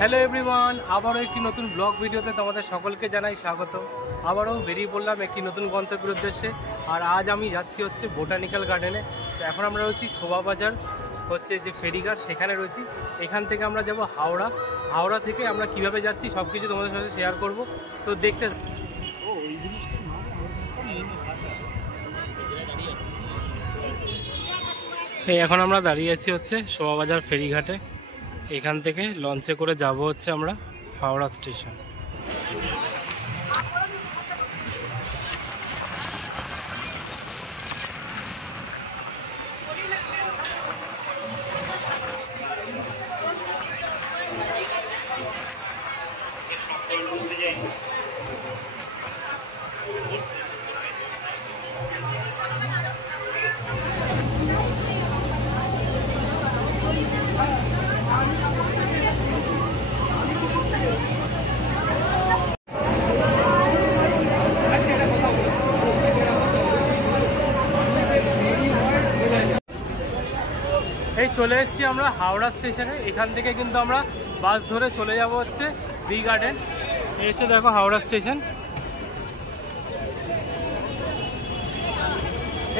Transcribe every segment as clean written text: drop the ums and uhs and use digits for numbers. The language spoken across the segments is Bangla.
হ্যালো এভরিওয়ান, আবারও একটি নতুন ব্লগ ভিডিওতে তোমাদের সকলকে জানাই স্বাগত। আবারও বেরিয়ে পড়লাম একটি নতুন গন্তব্যের উদ্দেশ্যে। আর আজ আমি যাচ্ছি হচ্ছে বোটানিক্যাল গার্ডেনে। তো এখন আমরা রয়েছি শোভাবাজার হচ্ছে যে ফেরিঘাট, সেখানে রয়েছি। এখান থেকে আমরা যাব হাওড়া। হাওড়া থেকে আমরা কিভাবে যাচ্ছি সব কিছু তোমাদের সাথে শেয়ার করব। তো দেখতে এখন আমরা দাঁড়িয়ে আছি হচ্ছে শোভাবাজার ফেরিঘাটে। এখান থেকে লঞ্চে করে যাব হচ্ছে আমরা হাওড়া স্টেশন। এই চলে এসেছি আমরা হাওড়া স্টেশনে। এখান থেকে কিন্তু আমরা বাস ধরে চলে যাব হচ্ছে বি গার্ডেন। এই হচ্ছে দেখো হাওড়া স্টেশন।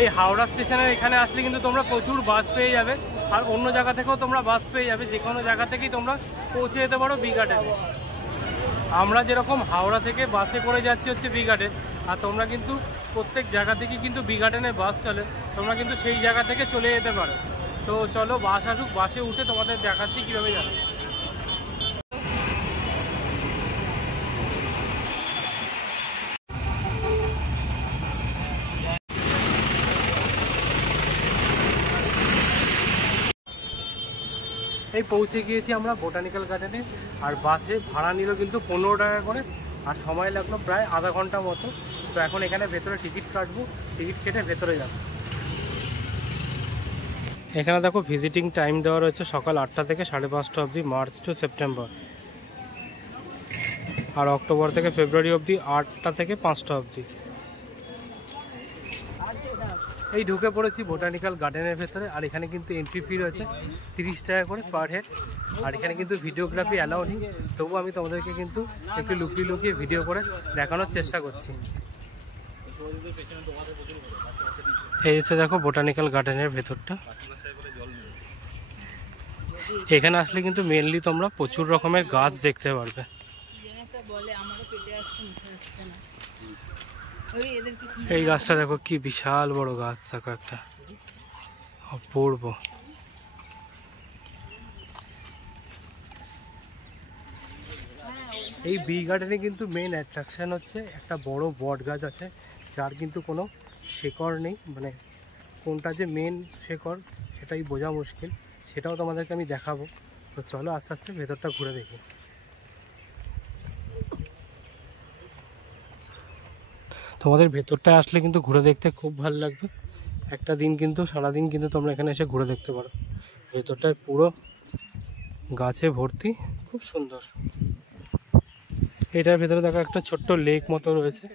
এই হাওড়া স্টেশনের এখানে আসলে কিন্তু তোমরা প্রচুর বাস পেয়ে যাবে, আর অন্য জায়গা থেকেও তোমরা বাস পেয়ে যাবে। যে কোনো জায়গা থেকেই তোমরা পৌঁছে যেতে পারো বি গার্ডেনে। আমরা যেরকম হাওড়া থেকে বাসে করে যাচ্ছি হচ্ছে বি গার্ডেন, আর তোমরা কিন্তু প্রত্যেক জায়গা থেকেই কিন্তু বি গার্ডেনে বাস চলে, তোমরা কিন্তু সেই জায়গা থেকে চলে যেতে পারো। তো চলো বাস আসুক, বাসে উঠে তোমাদের দেখাচ্ছি কীভাবে যাবে। এই পৌঁছে গিয়েছি আমরা বোটানিক্যাল গার্ডেনে। আর বাসে ভাড়া নিল কিন্তু 15 টাকা করে, আর সময় লাগলো প্রায় আধা ঘন্টা মতো। তো এখন এখানে ভেতরে টিকিট কাটবো, টিকিট কেটে ভেতরে যাব। এখানে দেখো ভিজিটিং টাইম দেওয়া রয়েছে সকাল 8টা থেকে 5:30 অবধি, মার্চ টু সেপ্টেম্বর। আর অক্টোবর থেকে ফেব্রুয়ারি অবধি 8টা থেকে 5টা অবধি। এই ঢুকে পড়েছি বোটানিক্যাল গার্ডেনের ভেতরে। আর এখানে কিন্তু এন্ট্রি ফি রয়েছে 30 টাকা করে পার হেড। আর এখানে কিন্তু ভিডিওগ্রাফি অ্যালাউ নেই, তবু আমি তোমাদেরকে কিন্তু একটু লুকিয়ে লুকিয়ে ভিডিও করে দেখানোর চেষ্টা করছি। এই হচ্ছে দেখো বোটানিক্যাল গার্ডেনের ভেতরটা। এখানে আসলে কিন্তু মেনলি তোমরা প্রচুর রকমের গাছ দেখতে পারবে। এই গাছটা দেখো কি বিশাল বড় গাছ, দেখো একটা অপূর্ব। এই বি গার্ডেনে কিন্তু মেন অ্যাট্রাকশন হচ্ছে একটা বড় বট গাছ আছে, যার কিন্তু কোনো শেকড় নেই। মানে কোনটা যে মেন শেকড় সেটাই বোঝা মুশকিল, সেটাও তোমাদেরকে আমি দেখাবো। তো চলো আস্তে আস্তে ভেতরটা ঘুরে দেখি। তোমাদের ভেতরটা আসলে কিন্তু ঘুরে দেখতে খুব ভালো লাগবে। একটা দিন কিন্তু সারাদিন কিন্তু তোমরা এখানে এসে ঘুরে দেখতে পারো। ভেতরটায় পুরো গাছে ভর্তি, খুব সুন্দর। এটার ভেতরে দেখো একটা ছোট্ট লেক মতো রয়েছে,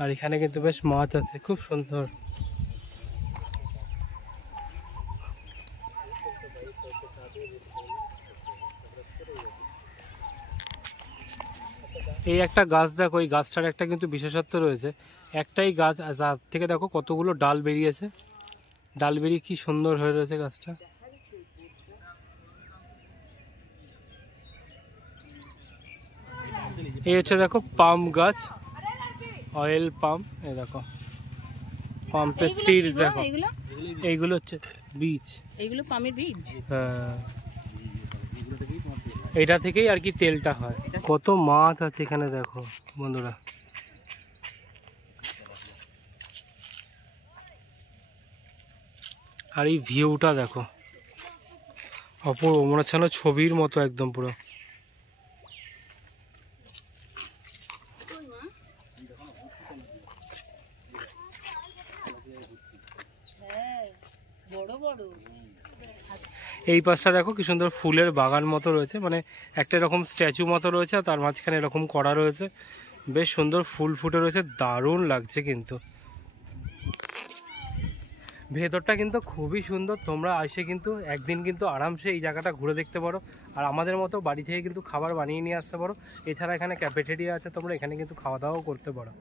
আর এখানে কিন্তু বেশ মাছ আছে, খুব সুন্দর। এই একটা গাছ দেখো, এই গাছটার একটা কিন্তু বিশেষত্ব রয়েছে। একটাই গাছ, যার থেকে দেখো কতগুলো ডাল বেরিয়েছে। ডাল বেরিয়ে কি সুন্দর হয়ে রয়েছে গাছটা। এই হচ্ছে দেখো পাম গাছ, অয়েল পাম। এই দেখো পাম্পের সিডস দেখো, এইগুলো হচ্ছে বীজ, এইগুলো পামের বীজ। হ্যাঁ, এটা থেকেই আর কি তেলটা হয়। কত মাছ আছে এখানে দেখো বন্ধুরা। আর এই ভিউটা দেখো অপূর্ব, মনে হচ্ছে না ছবির মতো একদম পুরো। এই পাশটা দেখো কি সুন্দর ফুলের বাগান মতো রয়েছে, মানে একটা এরকম স্ট্যাচু মতো রয়েছে, আর তার মাঝখানে এরকম করা রয়েছে। বেশ সুন্দর ফুল ফুটে রয়েছে, দারুণ লাগছে কিন্তু। ভেতরটা কিন্তু খুবই সুন্দর, তোমরা এসে কিন্তু একদিন কিন্তু আরামসে এই জায়গাটা ঘুরে দেখতে পারো। আর আমাদের মতো বাড়ি থেকে কিন্তু খাবার বানিয়ে নিয়ে আসতে পারো। এছাড়া এখানে ক্যাফেটেরিয়া আছে, তোমরা এখানে কিন্তু খাওয়া দাওয়াও করতে পারো।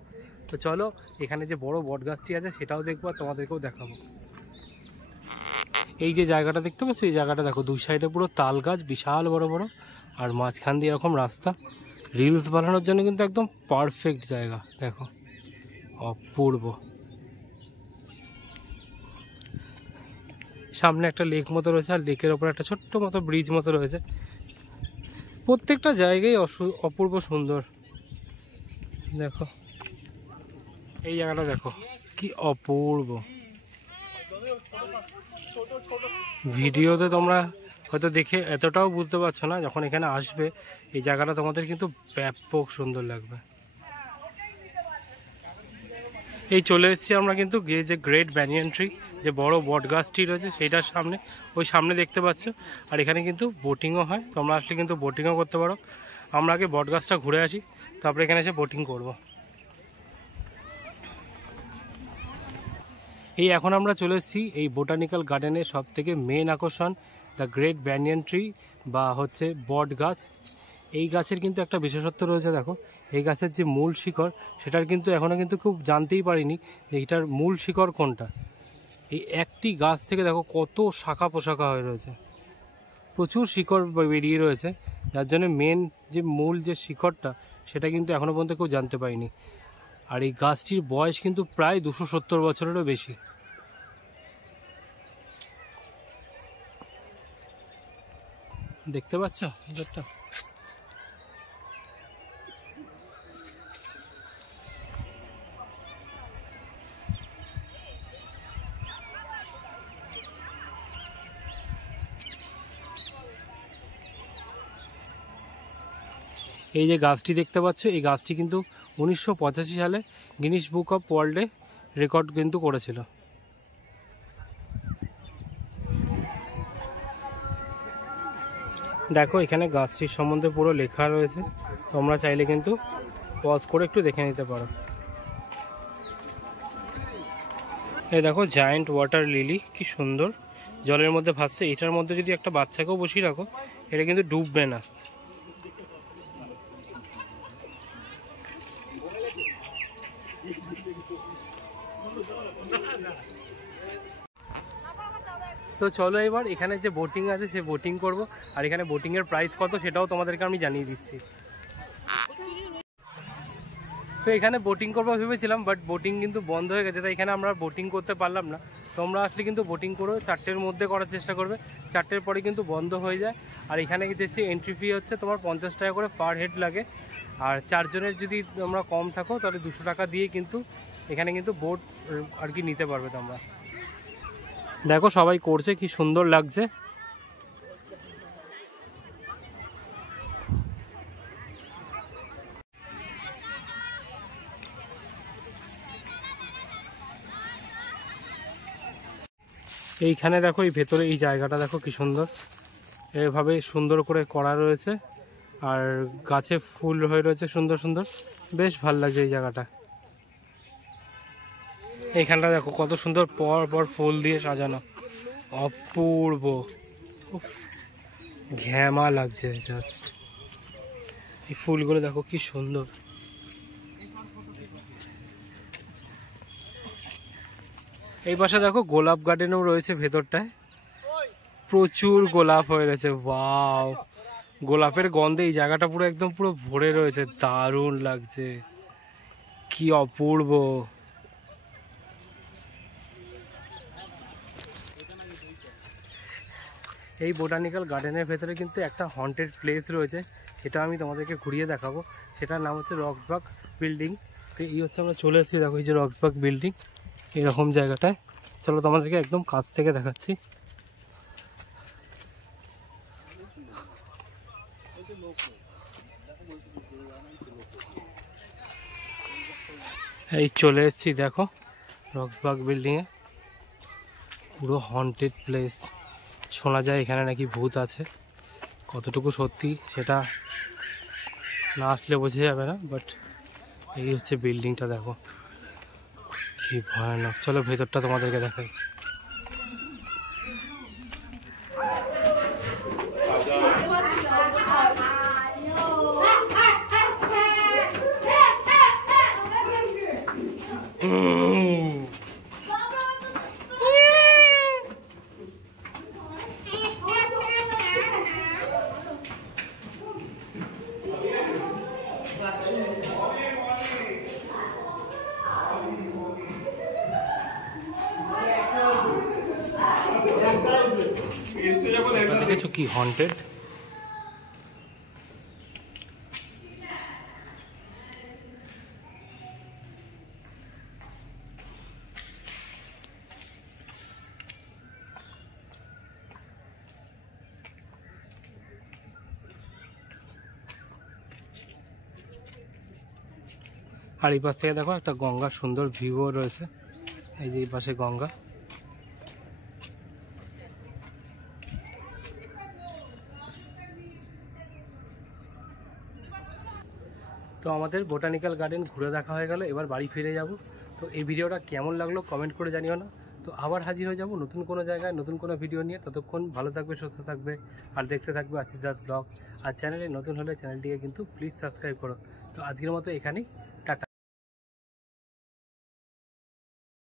তো চলো এখানে যে বড় বট গাছটি আছে সেটাও দেখবো আর তোমাদেরকেও দেখাবো। এই যে জায়গাটা দেখতে পাচ্ছ, এই জায়গাটা দেখো দুই সাইডে পুরো তাল গাছ বিশাল বড় বড়, আর মাঝখান দিয়ে এরকম রাস্তা। রিলস বানানোর জন্য কিন্তু একদম পারফেক্ট জায়গা, দেখো অপূর্ব। সামনে একটা লেক মতো রয়েছে, আর লেকের ওপর একটা ছোট্ট মতো ব্রিজ মতো রয়েছে। প্রত্যেকটা জায়গায় অপূর্ব সুন্দর। দেখো এই জায়গাটা দেখো কি অপূর্ব। ভিডিওতে তোমরা হয়তো দেখে এতটাও বুঝতে পারছো না, যখন এখানে আসবে এই জায়গাটা তোমাদের কিন্তু ব্যাপক সুন্দর লাগবে। এই চলে এসেছি আমরা কিন্তু যে গ্রেট ব্যানিয়ান ট্রি, যে বড় বট গাছটি রয়েছে সেইটার সামনে, ওই সামনে দেখতে পাচ্ছ। আর এখানে কিন্তু বোটিংও হয়, তোমরা আসলে কিন্তু বোটিংও করতে পারো। আমরা আগে বট গাছটা ঘুরে আসি, তারপরে এখানে এসে বোটিং করব। এই এখন আমরা চলে এসেছি এই বোটানিক্যাল গার্ডেনের সব থেকে মেন আকর্ষণ, দ্য গ্রেট ব্যানিয়ান ট্রি বা হচ্ছে বট গাছ। এই গাছের কিন্তু একটা বিশেষত্ব রয়েছে, দেখো এই গাছের যে মূল শিকড় সেটার কিন্তু এখনও কিন্তু খুব জানতেই পারিনি যে এইটার মূল শিকড় কোনটা। এই একটি গাছ থেকে দেখো কত শাখা পোশাখা হয়ে রয়েছে, প্রচুর শিকড় বেরিয়ে রয়েছে, যার জন্য মেন যে মূল যে শিকড়টা সেটা কিন্তু এখনও পর্যন্ত কেউ জানতে পারিনি। আর এই গাছটির বয়স কিন্তু প্রায় 270 বছরেরও বেশি। দেখতে পাচ্ছ ব্যাপারটা? এই যে গাছটি দেখতে পাচ্ছ, এই গাছটি কিন্তু 1985 সালে গিনিস বুক অফ ওয়ার্ল্ডে রেকর্ড কিন্তু করেছিল। দেখো এখানে গাছটির সম্বন্ধে পুরো লেখা রয়েছে, তোমরা চাইলে কিন্তু পজ করে একটু দেখে নিতে পারো। এই দেখো জায়ান্ট ওয়াটার লিলি, কি সুন্দর জলের মধ্যে ভাসছে। এটার মধ্যে যদি একটা বাচ্চাকেও বসিয়ে রাখো এটা কিন্তু ডুববে না। তো চলো এবার এখানে যে বোটিং আছে সে বোটিং করব, আর এখানে বোটিংয়ের প্রাইস কত সেটাও তোমাদেরকে আমি জানিয়ে দিচ্ছি। তো এখানে বোটিং করবো ভেবেছিলাম, বাট বোটিং কিন্তু বন্ধ হয়ে গেছে, তাই এখানে আমরা বোটিং করতে পারলাম না। তোমরা আসলে কিন্তু বোটিং করো 4টের মধ্যে করার চেষ্টা করবে, 4টের পরে কিন্তু বন্ধ হয়ে যায়। আর এখানে যে হচ্ছে এন্ট্রি ফি হচ্ছে তোমার 50 টাকা করে পার হেড লাগে। আর 4 জনের যদি তোমরা কম থাকো তাহলে 200 টাকা দিয়ে কিন্তু এখানে কিন্তু বোট আর কি নিতে পারবে তোমরা। দেখো সবাই করছে, কি সুন্দর লাগছে। এইখানে দেখো এই ভেতরে এই জায়গাটা দেখো কি সুন্দর, এভাবে সুন্দর করে করা রয়েছে, আর গাছে ফুল হয়ে রয়েছে সুন্দর সুন্দর, বেশ ভালো লাগছে এই জায়গাটা। এইখানটা দেখো কত সুন্দর পর পর ফুল দিয়ে সাজানো, অপূর্ব, ঘ্যামা লাগছে জাস্ট। এই ফুলগুলো দেখো কি সুন্দর। এই পাশে দেখো গোলাপ গার্ডেনও রয়েছে ভেতরটায়, প্রচুর গোলাপ হয়ে রয়েছে। ওয়াও, গোলাপের গন্ধে এই জায়গাটা পুরো একদম পুরো ভরে রয়েছে, দারুণ লাগছে, কি অপূর্ব। এই বোটানিক্যাল গার্ডেনের ভেতরে কিন্তু একটা হন্টেড প্লেস রয়েছে, সেটা আমি তোমাদেরকে ঘুরিয়ে দেখাবো। সেটার নাম হচ্ছে রক্সবাগ বিল্ডিং। তো এই হচ্ছে আমরা চলে এসেছি, দেখো এই যে রক্সবাগ বিল্ডিং এরকম জায়গাটায়। চলো তোমাদেরকে একদম কাছ থেকে দেখাচ্ছি। এই চলে এসেছি দেখো রক্সবাগ বিল্ডিংয়ে, পুরো হন্টেড প্লেস। শোনা যায় এখানে নাকি ভূত আছে, কতটুকু সত্যি সেটা না আসলে বোঝা যাবে না, বাট এই হচ্ছে বিল্ডিংটা, দেখো কি ভয়ানক। চলো ভেতরটা তোমাদেরকে দেখাই। কি হন্টেড। আর এই পাশ থেকে দেখো একটা গঙ্গার সুন্দর ভিউও রয়েছে, এই যে এই পাশে গঙ্গা। তো আমাদের বোটানিক্যাল গার্ডেন ঘুরে দেখা হয়ে গেল, এবার বাড়ি ফিরে যাব। তো এই ভিডিওটা কেমন লাগলো কমেন্ট করে জানিও না। তো আবার হাজির হয়ে যাব নতুন কোনো জায়গায় নতুন কোনো ভিডিও নিয়ে। ততক্ষণ ভালো থাকবে, সুস্থ থাকবে, আর দেখতে থাকবে আশিস দাস ব্লগ। আর চ্যানেলে নতুন হলে চ্যানেলটিকে কিন্তু প্লিজ সাবস্ক্রাইব করো। তো আজকের মতো এখানেই টাটা।